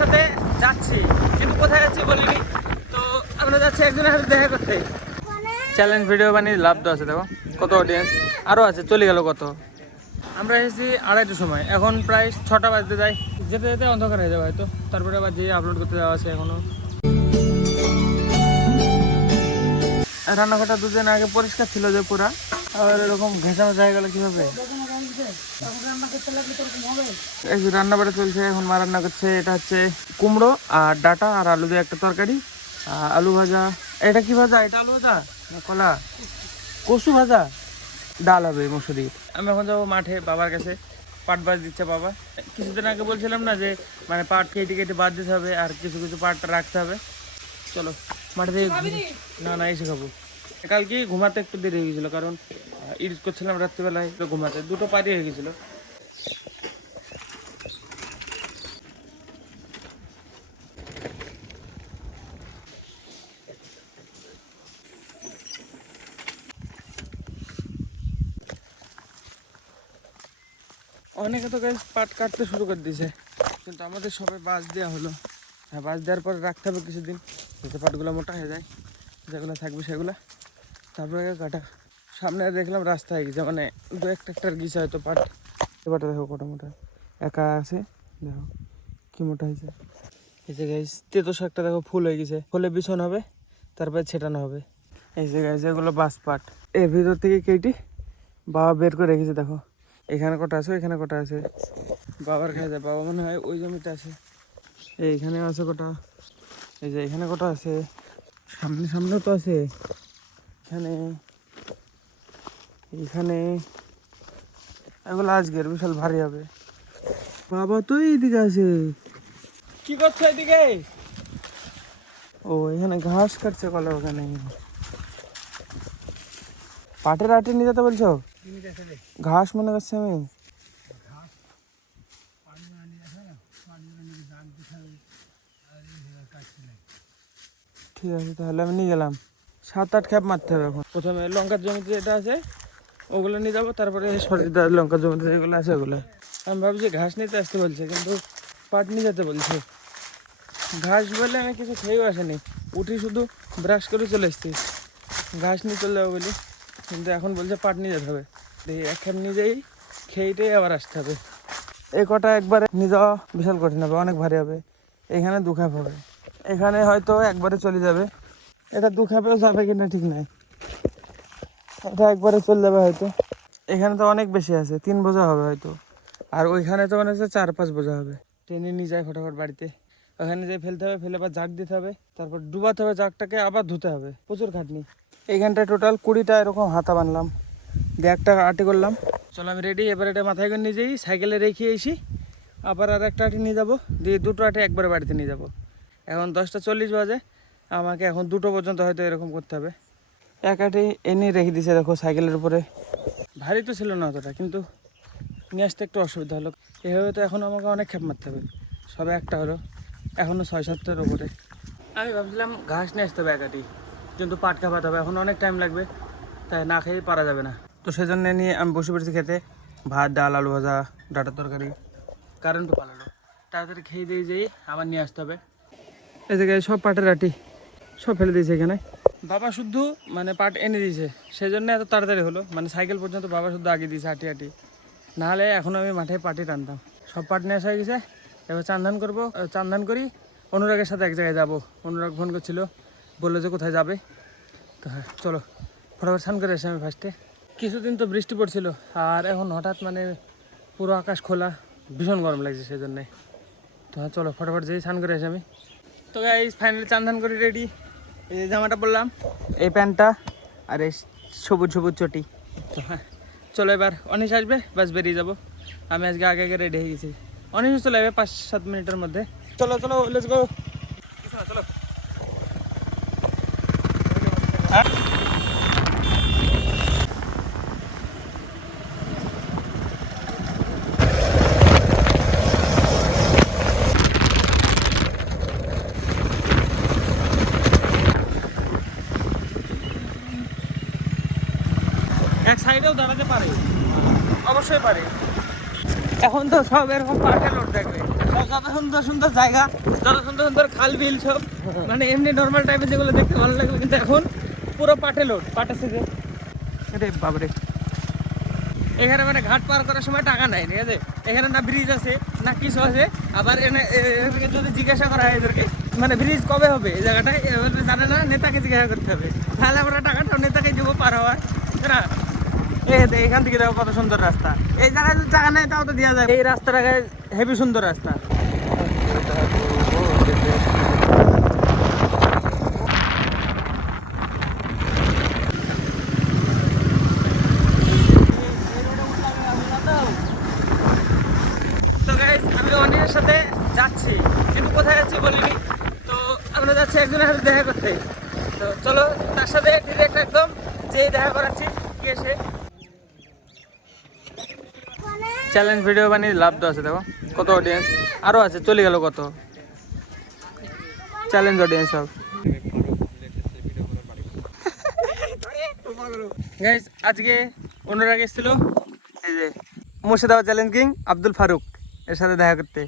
সাথে যাচ্ছি, কিন্তু কোথায় যাচ্ছি বলিনি। তো আমরা যাচ্ছি একজনের সাথে দেখা করতে। চ্যালেঞ্জ ভিডিও বানিয়ে লাভ তো আছে, দেখো কত অডিয়েন্স আরও আছে, চলে গেল কত। আমরা এসেছি 2:30টার সময়, এখন প্রায় 6টা বাজতে যায়। যেতে যেতে অন্ধকার হয়ে যাবে হয়তো, তারপরে আবার যেয়ে আপলোড করতে যাওয়া আছে এখনও। রান্নাঘরটা দুদিন আগে পরিষ্কার ছিল যে পুরা, আর এরকম ঘেঁষানো জায়গাগুলো কীভাবে। এই যে রান্না বাড়া চলছে, এখন মা রান্না করছে। এটা হচ্ছে কুমড়ো আর ডাটা আর আলু দিয়ে একটা তরকারি, আলু ভাজা। এটা কি ভাজা? এটা আলু ভাজা না কলা? কচু ভাজা। ডাল হবে মুসুরি। আমি এখন যাবো মাঠে বাবার কাছে, পাট বাজ দিচ্ছে বাবা। কিছুদিন আগে বলছিলাম না যে মানে পাট কেটে কেটে বাদ দিতে হবে আর কিছু কিছু পাট রাখতে হবে। চলো মাঠে দিয়ে। না না, এসে খাবো। কালকে ঘুমাতে একটু দেরি হয়ে গেছিলো, কারণ ইডিট করছিলাম রাত্রিবেলায়, ঘুমাতে 2টো পারি হয়ে গেছিলো। অনেকে তো গাছ পাট কাটতে শুরু করে দিয়েছে, কিন্তু আমাদের সবাই বাঁশ দেওয়া হলো। হ্যাঁ, বাঁশ দেওয়ার পরে রাখতে হবে কিছুদিন, যাতে পাটগুলো মোটা হয়ে যায়, যেগুলো থাকবে সেগুলো তারপরে কাটা। সামনে দেখলাম রাস্তা হয়ে গেছে, মানে 2-1 ট্রাক্টর গেছে হয়তো পাট। পাটটা দেখো কটা মোটা, একা আছে, দেখো কি মোটা হয়েছে। এই যে গাইস তেতো শাকটা দেখো ফুল হয়ে গেছে, ফুলে বিছন হবে, তারপরে ছেটানো হবে। এই যে গাইস এগুলো বাঁশ পাট, এর ভিতর থেকে কেটে বাবা বের করে রেখেছে। দেখো এখানে কটা আছে, এখানে কটা আছে, বাবার খাই যায়। বাবা মনে হয় ওই জমিতে আছে। এইখানে আছে কটা, এই যে এখানে কটা আছে, সামনে সামনেও তো আছে, এখানে এইখানে। এগুলো আজকের বিশাল ভারী হবে। বাবা তো এইদিকে আছে, কি করছো এদিকে? ও এখানে ঘাস কাটছে কলা, ওখানে পাটের আটে নিয়ে যেতে বলছো? ঘাস মনে করছি আমি। ঠিক আছে, তাহলে আমি নিয়ে গেলাম। 7-8 খ্যাপ মারতে হবে এখন। প্রথমে লঙ্কার জমিতে যেটা আছে ওগুলো নিয়ে যাবো, তারপরে সরিদার লঙ্কার জমিতে যেগুলো আছে ওগুলো। আমি ভাবছি ঘাস নিতে আসতে বলছে, কিন্তু পাট নিয়ে যেতে বলছে। ঘাস বলে আমি কিছু খেয়েও আসেনি, উঠি শুধু ব্রাশ করে চলে এসছি। ঘাস নিয়ে চলে যাবো বলি, কিন্তু এখন বলছে পাট নিয়ে যেতে হবে। এই 1 খ্যাপ নিজেই খেয়েটেই আবার আসতে হবে। এই কটা একবারে নিয়ে যাওয়া বিশাল কঠিন হবে, অনেক ভারী হবে। এখানে 2 খ্যাপ হবে, এখানে হয়তো একবারে চলে যাবে। এটা 2 খ্যাপেও যাবে কিনা ঠিক নাই, এটা একবারে চলে যাবে হয়তো। এখানে তো অনেক বেশি আছে, 3 বোঝা হবে হয়তো, আর ওইখানে তো মানে হচ্ছে 4-5 বোঝা হবে। টেনে নিয়ে যায় ফটাফট বাড়িতে, ওখানে যেয়ে ফেলতে হবে, ফেলে আবার জাগ দিতে হবে, তারপর ডুবাতে হবে জাগটাকে, আবার ধুতে হবে, প্রচুর খাটনি। এইখানটায় টোটাল 20টা এরকম হাতা বানলাম, দিয়ে একটা আটি করলাম। চলো আমি রেডি, এবার এটা মাথায় করে নিয়ে যাই, সাইকেলে রেখে এসি, আবার আর একটা আটি নিয়ে যাবো, দিয়ে 2টো আটি একবারে বাড়িতে নিয়ে যাবো। এখন 10টা 40 বাজে, আমাকে এখন 2টো পর্যন্ত হয়তো এরকম করতে হবে। এক আটি এনে রেখে দিয়েছে দেখো সাইকেলের উপরে। ভারী তো ছিল না অতটা, কিন্তু নিয়ে আসতে একটু অসুবিধা হলো। এভাবে তো এখন আমাকে অনেক খেপ মারতে হবে, সবে একটা হলো, এখনও 6-7টার উপরে। আমি ভাবছিলাম ঘাস নিয়ে আসতে হবে এক আটি, কিন্তু পাট খাওয়াতে হবে, এখন অনেক টাইম লাগবে, তাই না খেয়ে পারা যাবে না। তো সেজন্য নিয়ে আমি বসে পড়েছি খেতে, ভাত ডাল আলু ভাজা ডাটার তরকারি। কারেন্টও পালালো, তাড়াতাড়ি খেয়ে দিয়ে যেয়ে আবার নিয়ে আসতে হবে। এই জায়গায় সব পাটের আটি সব ফেলে দিয়েছে এখানে। বাবা শুদ্ধ মানে পাট এনে দিয়েছে, সেই জন্য এত তাড়াতাড়ি হলো, মানে সাইকেল পর্যন্ত বাবা শুদ্ধ আগে দিয়েছে আটি আটি, নাহলে এখনও আমি মাঠে পাটি টানতাম। সব পাট নিয়ে আসা হয়ে গেছে, এবার চান্দান করবো, চান্দান করি। অনুরাগের সাথে এক জায়গায় যাবো, অনুরাগ ফোন করছিল, বললো যে কোথায় যাবে। তো হ্যাঁ চলো ফটাফট স্নান করে এসে আমি ফার্স্টে। কিছুদিন তো বৃষ্টি পড়ছিল, আর এখন হঠাৎ মানে পুরো আকাশ খোলা, ভীষণ গরম লাগছে সেই জন্যে। তো হ্যাঁ চলো ফটাফট যেই স্নান করে এসে আমি। তো গাইস ফাইনালি চান্দান করে রেডি। এই জামাটা পরলাম, এই প্যান্টটা, আর এই সবুজ সবুজ চটি। তো হ্যাঁ চলো এবার অনিশ আসবে, বাস বেরিয়ে যাবো। আমি আজকে আগে আগে রেডি হয়ে গেছি, অনিশ চলে যাবে 5-7 মিনিটের মধ্যে। চলো চলো লেটস গো, চলো। এক সাইডেও দাঁড়াতে পারে, অবশ্যই পারে। এখন তো সব এরকম পাটে লোড থাকবে, সব যত সুন্দর সুন্দর জায়গা, যত সুন্দর সুন্দর খাল বিল সব মানে এমনি নর্মাল টাইপের যেগুলো দেখতে ভালো লাগবে, কিন্তু এখন পুরো পাটে লোড, পাটে থেকে আরে বাবরে। এখানে মানে ঘাট পার করার সময় টাকা নাই, ঠিক আছে? এখানে না ব্রিজ আছে না কিছু আছে। আবার এদেরকে যদি জিজ্ঞাসা করা হয় এদেরকে মানে ব্রিজ কবে হবে এই জায়গাটায়, জানে না, নেতাকে জিজ্ঞাসা করতে হবে। তাহলে আমরা টাকাটা নেতাকে দেবো পার হওয়ার, না? এখান থেকে দেখো কত সুন্দর রাস্তা। এই জায়গায় যদি টাকা নেই তাও তো দেওয়া যায়। এই রাস্তাটাকে হেভি সুন্দর রাস্তা। তো গাইস আমি অনেকের সাথে যাচ্ছি, কিন্তু কোথায় যাচ্ছি বলিনি। তো আমরা যাচ্ছি একজনের সাথে দেখা করতে। তো চলো তার সাথে ডিরেক্ট একদম যে দেখা করাচ্ছি কি এসে চ্যালেঞ্জ ভিডিও বানিয়ে লাভ তো আছে। দেখো কত অডিয়েন্স আরও আছে, চলে গেল কত চ্যালেঞ্জ অডিয়েন্স সব। গাইস আজকে অনুরাগ এসেছিল এই যে মুর্শিদাবাদ চ্যালেঞ্জ কিং আব্দুল ফারুক এর সাথে দেখা করতে।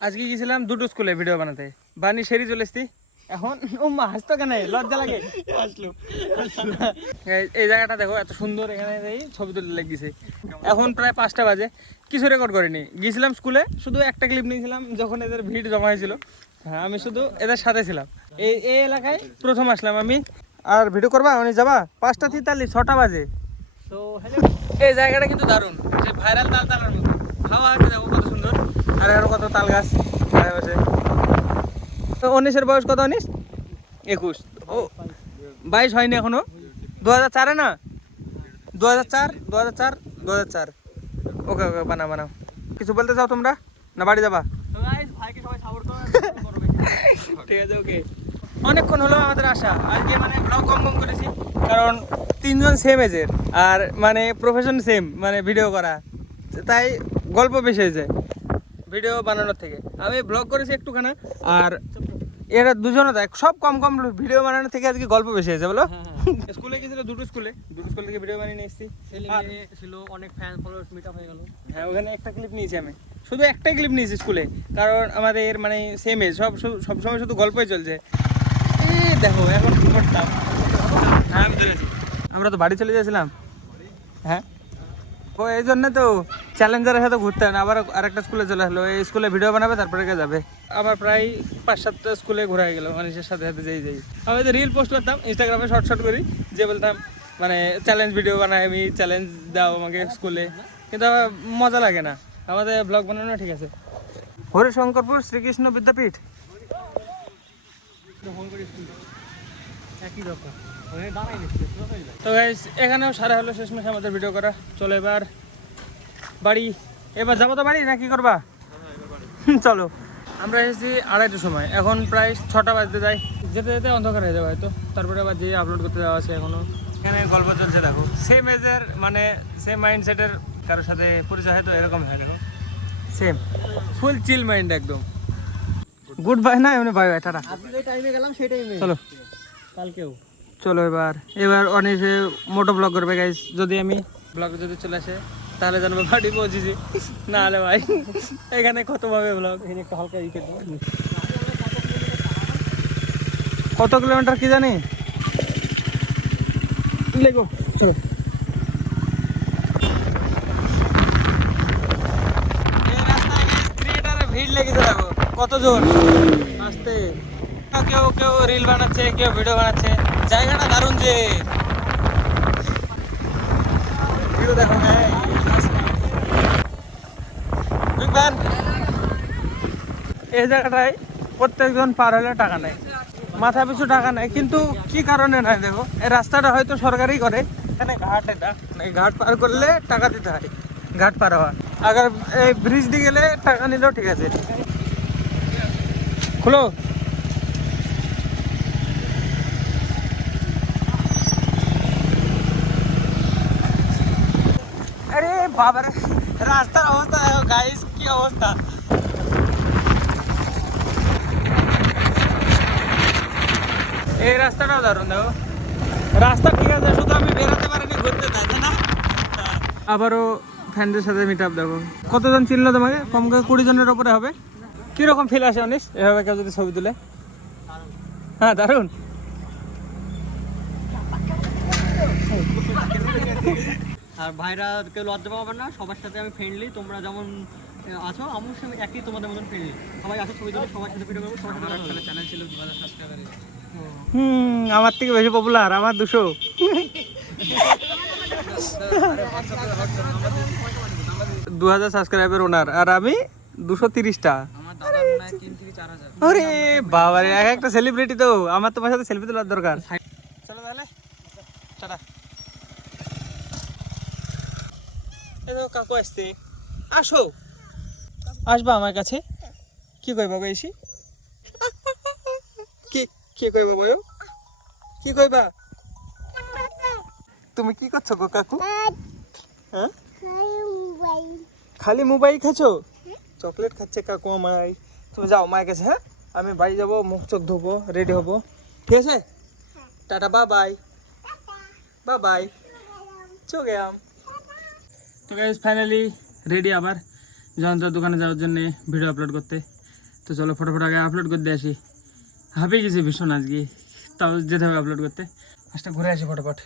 আজকে গিয়েছিলাম দুটো স্কুলে ভিডিও বানাতে, বানি সেরি চলে এসছি। এখন ও মা হাসতো কেন, লজ্জা লাগে? এই জায়গাটা দেখো এত সুন্দর, এখানে এই ছবি তুলে লেগেছে। এখন প্রায় 5টা বাজে, কিছু রেকর্ড করিনি। গিয়েছিলাম স্কুলে, শুধু একটা ক্লিপ নিয়েছিলাম যখন এদের ভিড় জমা হয়েছিল। হ্যাঁ আমি শুধু এদের সাথে ছিলাম। এই এলাকায় প্রথম আসলাম আমি। আর ভিডিও করবা মানে যাবা 5:43, 6টা বাজে। তো এই জায়গাটা কিন্তু দারুণ, যে ভাইরাল তালতালার মতো হাওয়া আছে, দেখো কত সুন্দর। আর আরো কত তাল গাছ বসে। তো 19-এর বয়স কত? 19, 21, ও 22 হয়নি এখনো। 2004-এ না, 2004। ওকে ওকে বানাও বানাও। কিছু বলতে চাও তোমরা না বাড়ি যাবা? ঠিক আছে ওকে। অনেকক্ষণ হলো আমাদের আসা, আজকে মানে ব্লগ কম করেছি, কারণ 3জন সেম এজের আর মানে প্রফেশন সেম, মানে ভিডিও করা, তাই গল্প বেশি হয়েছে ভিডিও বানানোর থেকে। আমি ব্লগ করেছি একটুখানা, আর এরা দুজনও দেখ সব কম ভিডিও বানানোর থেকে আজকে গল্প বেশি হয়েছে। বলো স্কুলে গেছিল, দুটো স্কুল থেকে ভিডিও বানিয়ে নিয়ে এসেছি। ছিল অনেক ফ্যান ফলোয়ার্স মিট আপ হয়ে গেল। হ্যাঁ ওখানে একটা ক্লিপ নিয়েছি আমি, শুধু একটাই ক্লিপ নিয়েছি স্কুলে, কারণ আমাদের মানে সেম এজ, সব সময় শুধু গল্পই চলছে। দেখো এখন কি করতাম। হ্যাঁ আমরা তো বাড়ি চলে যাচ্ছিলাম। হ্যাঁ ও এই জন্য তো চ্যালেঞ্জারের সাথে ঘুরতে হয় না, আবার আরেকটা স্কুলে চলে আসলো। এই স্কুলে ভিডিও বানাবে তারপরে যাবে। আমার প্রায় 5-7টা স্কুলে ঘোরা হয়ে গেলো মানুষের সাথে সাথে যাই। আমি তো রিল পোস্ট করতাম ইনস্টাগ্রামে, শর্ট করি, যে বলতাম মানে চ্যালেঞ্জ ভিডিও বানাই আমি, চ্যালেঞ্জ দাও আমাকে স্কুলে, কিন্তু আমার মজা লাগে না। আমাদের ব্লগ বানানো ঠিক আছে। হরিশঙ্করপুর শ্রীকৃষ্ণ বিদ্যাপীঠ তো গাইস এখানেও সারা হলো শেষমেশ আমাদের ভিডিও করা। চলো এবার বাড়ি, এবার যাবো তো বাড়ি না কি করবা? চলো আমরা এসেছি 2:30টার সময়, এখন প্রায় 6টা বাজতে যাই। যেতে যেতে অন্ধকার হয়ে যাবে হয়তো, তারপরে আবার যে আপলোড করতে যাওয়া আছে এখনো। এখানে গল্প চলছে দেখো, সেম এজের মানে সেম মাইন্ডসেটের কারোর সাথে পরিচয় হয় তো এরকম হয়। দেখো সেম ফুল চিল মাইন্ড একদম। গুড বাই না এমনি বাই বাই টাটা। চলো কালকেও চলো এবার অনেক মোটো ব্লগ করবে গাইস। যদি আমি ব্লগে যদি চলে আসে তাহলে জানবো বাড়ি পৌঁছেছি, না হলে ভাই এখানে কতভাবে ব্লগ। একটু হালকা কত কিলোমিটার কি জানি লেগো। চলো এই রাস্তায় ক্রিয়েটারে ভিড় লেগেছে, দেখো কতজন আসতে। কেউ রিল বানাচ্ছে, কেউ ভিডিও বানাচ্ছে। জায়গাটা দারুণ যে দেখো। এই জায়গাটায় প্রত্যেকজন পার হলে টাকা নেয়, মাথা পিছু টাকা নেয়, কিন্তু কি কারণে নেয় দেখো। এই রাস্তাটা হয়তো সরকারই করে, এখানে ঘাট, এটা এই ঘাট পার করলে টাকা দিতে হয়, ঘাট পার হওয়া। আবার এই ব্রিজ দিয়ে গেলে টাকা নিলেও ঠিক আছে। খুলো আরে বাবারে, রাস্তার অবস্থা দেখো গাইস, কি অবস্থা। এই রাস্তাটাও দারুণ দেখো, রাস্তা ঠিক আছে, শুধু আমি বেরোতে পারিনি, ঘুরতে তাই না। আবারও ফ্যানদের সাথে মিট আপ। দেখো কতজন চিনলো তোমাকে, কম করে 20 জনের ওপরে হবে। কিরকম ফিল আসে অনিশ এভাবে কেউ যদি ছবি তুলে? হ্যাঁ দারুণ। আর ভাইরা কেউ লজ্জা পাবে না, সবার সাথে আমি ফ্রেন্ডলি, তোমরা যেমন আছো আমার সঙ্গে একই তোমাদের মতন ফ্রেন্ডলি। সবাই আসো ছবি তুলে, সবার সাথে ভিডিও করবো, সবার সাথে চ্যানেল ছিল 2000 সাবস্ক্রাইবারে। আমার থেকে বেশি পপুলার, আমার 200। 2000 সাবস্ক্রাইবার ওনার, আর আমি 230টা। আরে বাবা রে, এক একটা সেলিব্রিটি তো, আমার তোমার সাথে সেলফি তোলার দরকার। চলো তাহলে টাটা। এই তো কাকু আসছে, আসো আসবা আমার কাছে। কি কইবা কইছি? কি কি কইবা বলো? কি কইবা? তুমি কি করছো গো কাকু? হ্যাঁ খালি মোবাইল খাচ্ছো? চকলেট খাচ্ছে কাকু আমায়। তুমি যাও মায়ের কাছে, হ্যাঁ আমি বাড়ি যাবো, মুখ চোখ ধোবো, রেডি হবো, ঠিক আছে? Tata, bye bye, bye bye, চলে গেলাম। তো গাইস ফাইনালি রেডি আবার যন্ত্র দোকানে যাওয়ার জন্য ভিডিও আপলোড করতে। তো চলো ফটোফট আগে আপলোড করতে আসি, হাঁপিয়ে গেছি ভীষণ আজকে, তাও যেতে হবে আপলোড করতে। ফার্স্টে ঘুরে আসি ফটোফট।